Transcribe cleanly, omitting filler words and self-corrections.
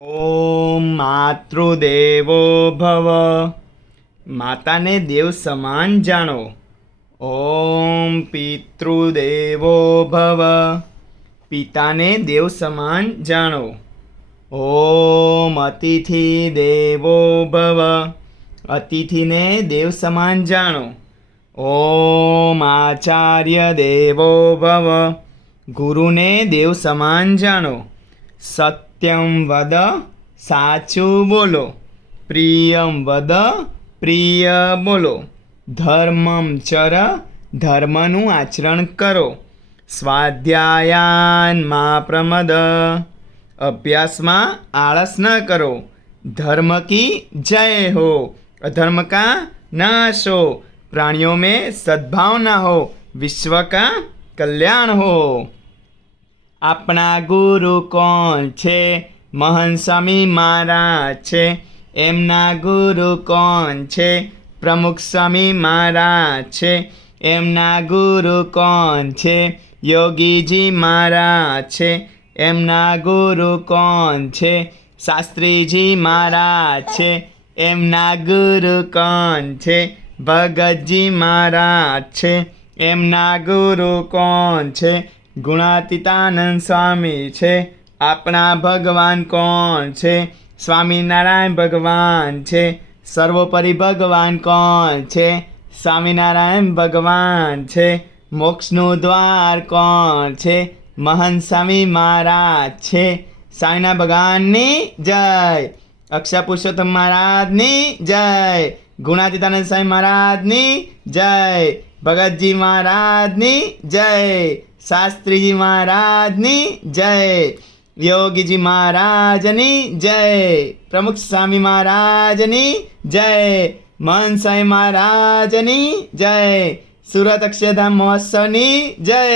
ઓમ માતૃદેવો ભવ, માતાને દેવ સમાન જાણો. ઓમ પિતૃદેવો ભવ, પિતાને દેવ સમાન જાણો. ઓમ અતિથિ દેવો ભવ, અતિથિને દેવ સમાન જાણો. ઓમ આચાર્ય દેવો ભવ, ગુરુને દેવ સમાન જાણો. સત્યમ વદ, સાચું બોલો. પ્રિયમ વદ, પ્રિય બોલો. ધર્મમ ચર, ધર્મનું આચરણ કરો. સ્વાધ્યાયાન મા પ્રમદ, અભ્યાસમાં આળસ ન કરો. ધર્મ કી જય હો, અધર્મ કા નાશ हो. प्राणियों में सद्भावना हो, विश्व का कल्याण हो. આપણા ગુરુ કોણ છે? મહંત સ્વામી મહારાજ છે. એમના ગુરુ કોણ છે? પ્રમુખ સ્વામી મહારાજ છે. એમના ગુરુ કોણ છે? યોગીજી મહારાજ છે. એમના ગુરુ કોણ છે? શાસ્ત્રીજી મહારાજ છે. એમના ગુરુ કોણ છે? ભગતજી મહારાજ છે. એમના ગુરુ કોણ છે? ગુણાતીતાનંદ સ્વામી છે. આપણા ભગવાન કોણ છે? સ્વામિનારાયણ ભગવાન છે. સર્વોપરી ભગવાન કોણ છે? સ્વામિનારાયણ ભગવાન છે. મોક્ષનું દ્વાર કોણ છે? મહંત સ્વામી મહારાજ છે. સ્વામિના ભગવાનની જય. અક્ષર પુરુષોત્તમ મહારાજની જય. ગુણાતીતાનંદ સ્વામી મહારાજની જય. ભગતજી મહારાજની જય. શાસ્ત્રીજી મહારાજની જય. યોગીજી મહારાજની જય. પ્રમુખ સ્વામી મહારાજની જય. મહંત સ્વામી મહારાજની જય. સુરત અક્ષરધામ મહોત્સવની જય.